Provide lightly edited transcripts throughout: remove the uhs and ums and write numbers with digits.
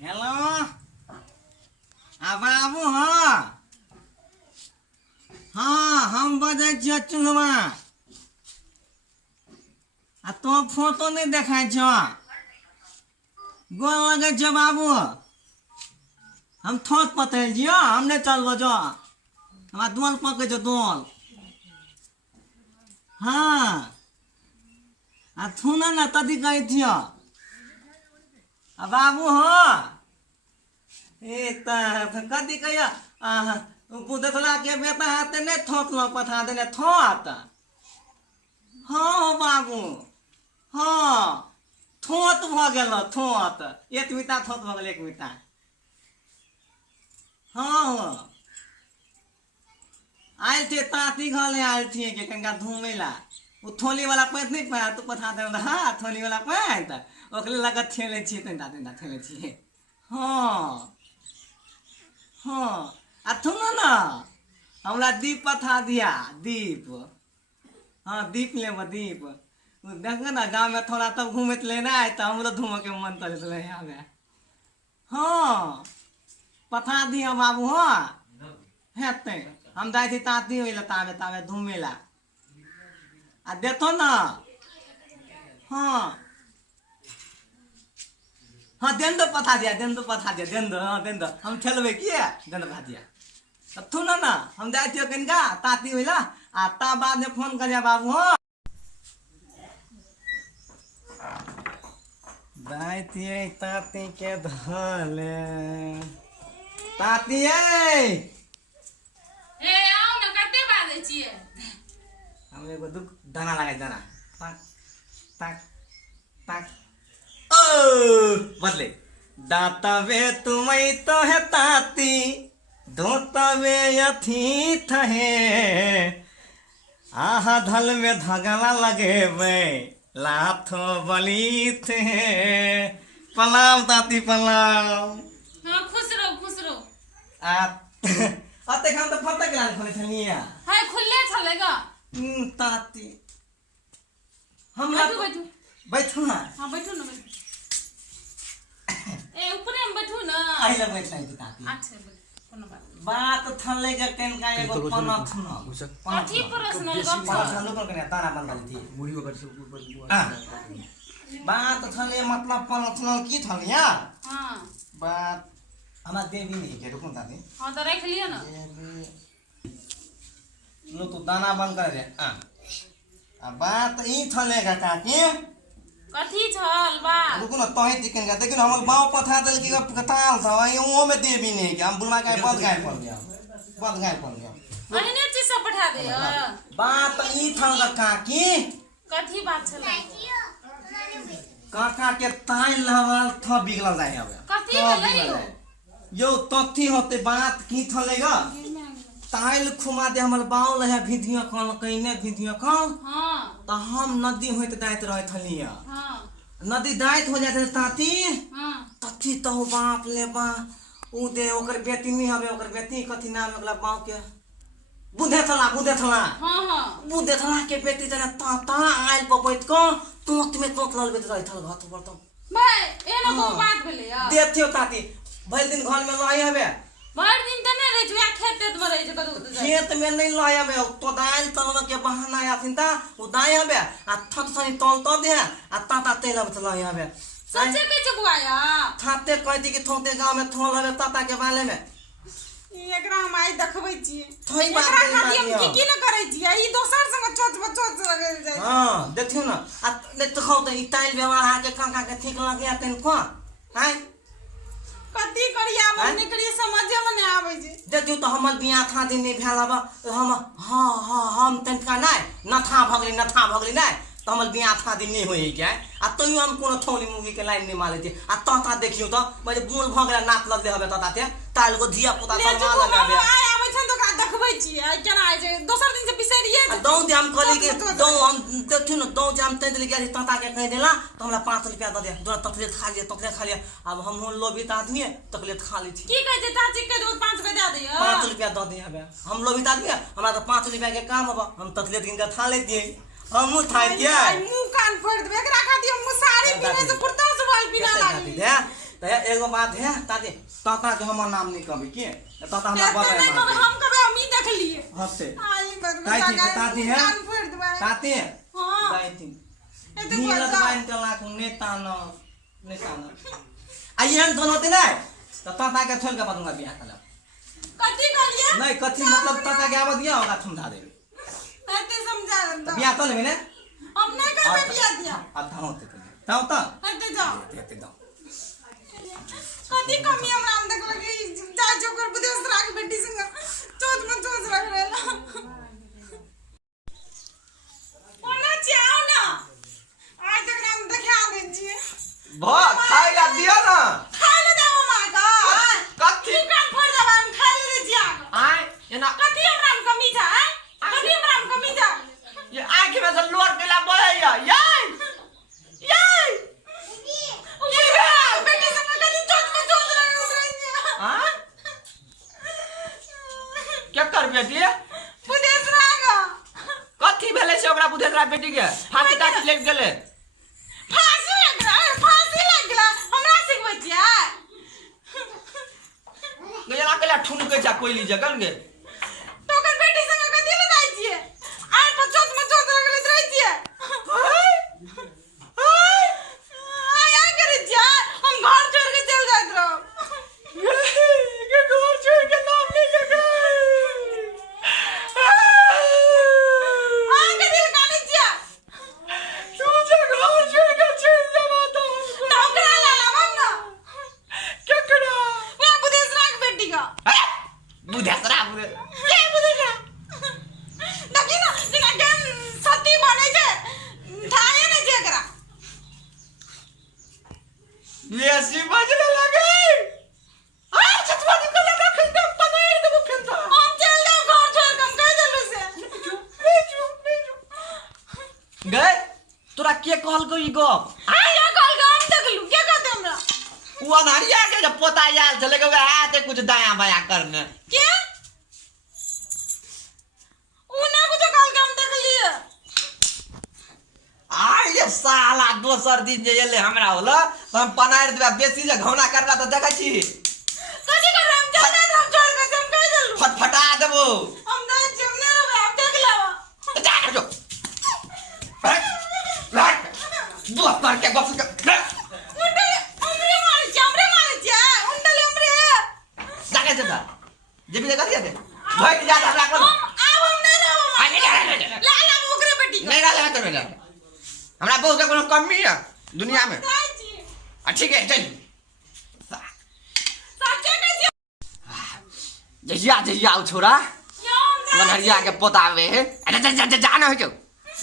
Hello बाबू हाँ हाँ हम बजे छियै चुनवा आ तो फोटो नहीं देखाई छ गोल लगे छ बाबू हम थोत पतल जियो हम नहीं चलबो जो हमारा दोल पके छ दोल हाँ आ थुना ना तदी गई थियो बाबू हो ए कदी कहिया बुदला के बेटा हाथे नहीं थोत लो पथा देने थोत हाँ बाबू हाँ थोत भ गेल थोत एक मिटा थोत भ गेल एक मिटा हाँ आयल थे ताती घले आयल थी के कनका धूमेला वो थोली वाला पैंत नहीं पाया तू पथा दे हाँ थोली वाला पैंत ओकले लगा थेले छी तंता तंता थेले छी हाँ हाँ आ थुना ना हमरा दीप पथा दिया दीप हाँ दीप लेब दीप देख ना गाँव में थोड़ा तब घूमे लेना है तो हमरो धूम के मन तर यहाँ में हाँ पथा दिया बाबू हाँ हेते हम जाए थी ताती होइला तावे तावे धूमेला आ देखो ना हाँ हाँ देन दो पथा दिया देन दो पथा दिया देन दो हाँ देन दो हम खेलबे किया देन दो पथा दिया अब थू ना हम जाए थे कनका ताती होइला आ ता बाद में फोन करिया बाबू हो जाए थे ताती के धले ताती ए आओ न कते बाजे छिए हम एगो दुख दाना लगा दाना ताक ताक ताक ओ बदले दाता वे तुम्हें तो है ताती धोता वे यथी थहे आहा धल में धगला लगे वे लाथो बली थे पलाव ताती पलाव हां खुश रहो आ अते खान तो फटक लान खोले छलिया हाय खुले छलेगा ताती हम बैठो बैठो ना हां बैठो ना ए ऊपर में बैठो ना आइला बैठ लाई ताती अच्छा कोनो बात थले के केन का एगो पनथ न कथी प्रश्न गप चालू कर के ताना बंद दी मुड़ी में कर बात थले मतलब पनथ न की थलिया हां बात हमार देवी नहीं के रुकन ताती हां तो रख लियो ना लो तो दाना बंद कर दे आ बात ई थले का काकी कथी छल बा रुको ना तोहे चिकन का देखिन हमर बाव पथा दल की कताल था ओ में देवी नहीं के हम बुलवा के बंद गाय पड़ गया अहिने चीज सब पठा दे बात ई थल का काकी कथी बात छल काका के ताई लहवाल थ बिगल जाय हवे कथी भेलै यो तथी होते बात की थलेगा ताइल खुमा दे हमर बाव लहे भिधिया कल कइने भिधिया कल हां त हम नदी होइत दाइत रहे थलिया हां नदी दाइत हो जाते ताती हां तथी तो बाप ले बा उ दे ओकर बेटी नहीं हवे ओकर बेटी कथी नाम ओकरा बाव के बुधे थला हां बुधे थला के बेटी जना ता आइल पपैत को तोत में तोत लल बेत रहे थल घत पर तो भाई एना को बात भेलै देखियो ताती भइल दिन घर में लई हवे भर दिन त नहीं रह जुआ खेत में रह जे कदू खेत में नहीं लाया बे तो दाल तलवा के बहाना आथिन ता उ दाया बे आ थत सनी तल तो दे आ ताता तेल अब लाया बे सच्चे के जगुआया थाते कहती कि थोते गांव में थोल हवे ताता के बाले में एकरा हम आई देखबै छियै थोई बात एकरा खातिर हम की न करै छियै ई दोसर संग चोच लगल जाय हां देखियो ना आ ले तो खाओ तो ई टाइल व्यवहार आके काका के ठीक लगे तन को हाय कथी करिया मन निकली समझे में नहीं आबै छै देखियो तो हमर बियाह था दिन नहीं भेलाबा हम हां हम तनका नहीं नथा भगली नहीं तो हमर बियाह था दिन नहीं होई के आ तइयो हम कोनो थौली मुगी के लाइन नहीं मारे छी आ ता देखियो तो बजे बोल भगला नाक लग दे हबे ता ताल गो धिया पुता सब मार लगाबे आय आबै छै तो का देखबै छी आ केना आइ छै दोसर दिन से बिसरिए दौ दे हम कहली कि दौ हम देखियो न दौ जे हम तै दिल गेली ता के कह देला तो हमरा 5 रुपया द दे दो तकले खा लिया अब हम लोभित आदमी तकले खा ली थी की कह जे चाची के दो 5 रुपया दे दियो 5 रुपया द दे हबे हम लोभित आदमी हमरा तो 5 रुपया के काम हबे हम तकले दिन का खा लेती हम थाई के मुंह कान फोड़ देबे एकरा खातिर हम साड़ी पिने से कुर्ता से बाल पिना लागी तो एगो बात है ताते ताता के हमर नाम नहीं कहबी के ताता हमरा एते बगल नहीं में कभी हम कभी हम ही देख लिए हंसे आई बरगुजा ताई थी गाय ताती है कान फोड़ देबे ताते हां ताई थी एते नीलत बोल बाइन के लाख नेता न आइयन दोनों ते नहीं तो ताता के छोड़ के बदूंगा बियाह कला कथी कहलिए नहीं कथी मतलब ताता के आवा दिया होगा समझा देबे एते समझा दो बियाह कर लेबे ने हम नहीं करबे बियाह दिया अब धावते ताऊ ता एते जाओ देते दो कथी कमी हमरा हम देख लगे जा जो कर विदेश राख बेटी संग चोट में चोट रख रेला ओना जाओ ना आज तक हम दिखा दीजिए भो खाई ला दियो ना खा ले जाओ मां का कथी तू कान फोड़ दबा हम खा ले जिया आय एना कथी हमरा में कमी जा कथी हमरा में कमी जा ये आंख में से लोर केला बोलैया ये बेटी संग कथी चोट में चोट रख रही हां क्या कर बेटी विदेश राख कथी भेले से ओकरा बुधेसरा बेटी के फांसी ताकी लेग गेले फांसी लग गेला हमरा सिखबै छियै गजला केला ठुनके जा कोइली जगन गे तो कर बेटी संग कथी ले जाइ छियै आर पर चोट में चोट लगले रहै छियै आय करे छियै हम घर छोड़ के चल जाइत रहो के घर छोड़ के नाम नहीं लगे आय के दिल काने छियै तू जे घर छोड़ के चल जावा तो ओकरा ला लावम ना केकरा मैं विदेश राख बेटी का बुधेसरा बुधे के बुझला देखी ना जेना गेम सती बनै छै ठाए नै छै एकरा ये सी बजले लगे आ छतवा दी कला रखन दम पनार देबो फेंता हम चल जाओ घर छोड़ के हम कह देलु से गए तोरा के कहल गई गप आय या कल गाम देखलु के कहते हमरा उ अनहरिया के जब पोता आयल चले गए हाथे कुछ दाया बाया करने के उना कुछ कल गाम देख लिए आय ये साला दोसर दिन जे एले हमरा होला तो हम पनार देबा बेसी जे घौना करला तो देखै छी कथी कर हम चल जाए हम छोड़ के हम कह देलु फटफटा देबो हम दे जमने रहो आप देख लेवा जा कर जो लाट दोस्त करके गप के उंडले हमरे मारे जा उंडले हमरे जाके जता जे भी देखा दिया दे भाई जा हमरा कर अब हम नहीं रहो ला ला ओकरे बेटी नहीं डाले तो नहीं डाले हमरा बहुत का कोनो कमी है दुनिया में का ठीक है चल सच्चे कह जहिया जहिया उ छोरा मनहरिया के पोतावे है अरे जा जाना हो जो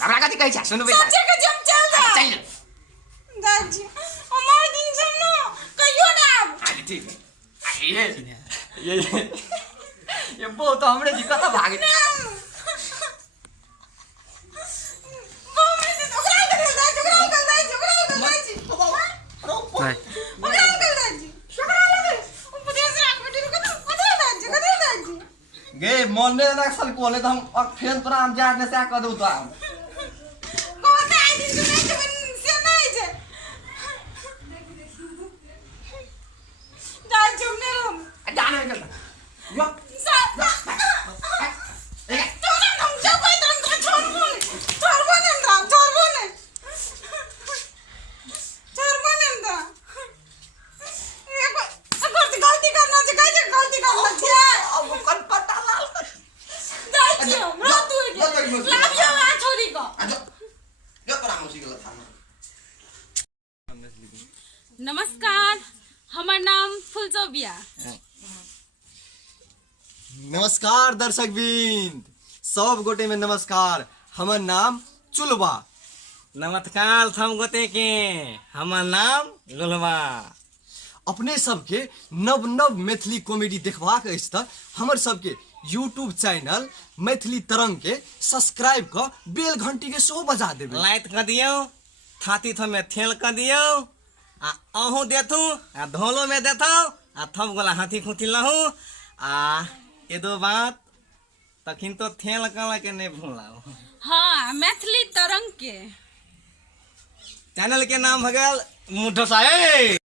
हमरा कथि कहै छ सुनबे सच्चे कह हम चल जा चल दादी हमारे दिन सुनो कहियो ना अब अरे ठीक है ये बहुत हमरे जी कथा भागे गे मोने ना सल कोले तो हम फेन तोरा हम जाने से कर दू तो हम कोता आई दिन से नहीं जे दाई जुमने रम जाने के यो सा तो ना हम जब कोई तरह को छोड़बो ने राम छोड़बो ने दा एक गलती करना चाहिए गलती करना चाहिए अब कन पता लाल कर दाई जी रो तू लाभ यो आ छोरी को यो करा मुश्किल था नमस्कार हमर नाम फुलचौबिया नमस्कार दर्शक बिंद सब गोटे में नमस्कार हमर नाम चुलबा नमस्कार थम गोते के हमर नाम गुलबा अपने सबके नव नव मैथिली कॉमेडी देखबाक अछि तऽ हमर सबके यूट्यूब चैनल मैथिली तरंग के सब्सक्राइब क बेल घंटी के सेहो बजा देबै लाइट कर दियो थाती थमे थेल कर दियो आ अहू देथू आ धोलो में देथो आ थम गोला हाथी खुथी लहू आ ये दो बात तखिन तो थेल कला के नहीं भूलाओ हाँ मैथिली तरंग के चैनल के नाम हो गया मुठो साहेब।